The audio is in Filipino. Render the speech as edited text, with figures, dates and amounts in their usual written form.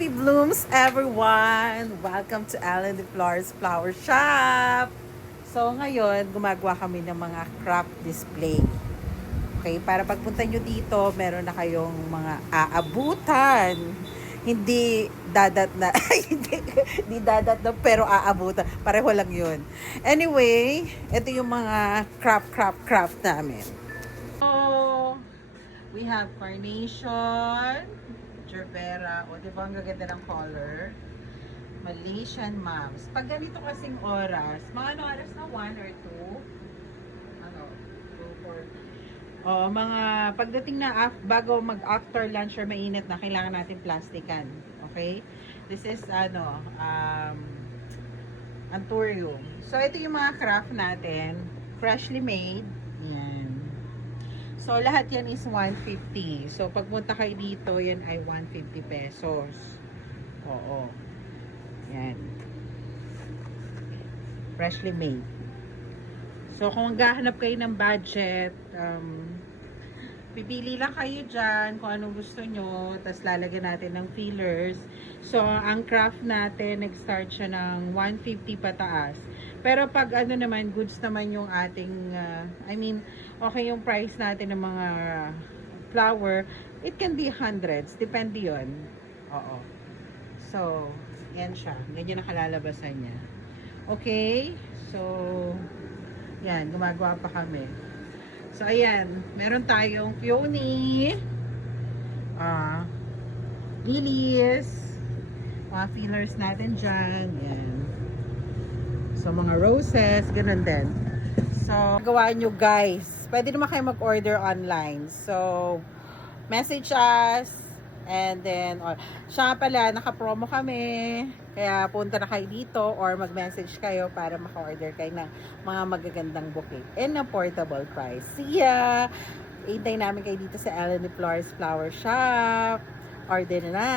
Happy blooms, everyone! Welcome to Alan de Flores Flower Shop! So, ngayon, gumagawa kami ng mga craft display. Okay, para pagpunta nyo dito, meron na kayong mga aabutan. Hindi dadat na, hindi dadat na, pero aabutan. Pareho lang yun. Anyway, ito yung mga craft namin. So, we have carnation, gerbera, o di ba ang gaganda ng color? Malaysian moms. Pag ganito kasing oras, mga ano oras na 1 or 2? Ano? 2:40. O, mga pagdating na bago mag after lunch or mainit na, kailangan natin plastikan. Okay? This is Anturium. So, ito yung mga craft natin. Freshly made. Yan. So, lahat yan is 150. So, pagpunta kayo dito, yan ay 150 pesos. Oo. Yan. Freshly made. So, kung maghahanap kayo ng budget, pipili lang kayo dyan kung anong gusto nyo. Tapos, lalagyan natin ng fillers. So, ang craft natin, nag-start siya ng 150 pataas. Pero pag ano naman, goods naman yung ating, okay yung price natin ng mga flower, it can be hundreds. Depende yun. Oo. So, yan siya. Ganyan ang kalalabasan niya. Okay? So, yan. Gumagawa pa kami. So, ayan. Meron tayong peony. Lilies. Mga fillers natin dyan. Yan. So, mga roses, ganun din. So, gawa nyo guys. Pwede naman kayo mag-order online. So, message us. And then, siya pala, naka-promo kami. Kaya punta na kayo dito or mag-message kayo para maka-order kayo ng mga magagandang bouquet. And a portable price. See ya! Hintay namin kayo dito sa Alan de Flores Flower Shop. Order na!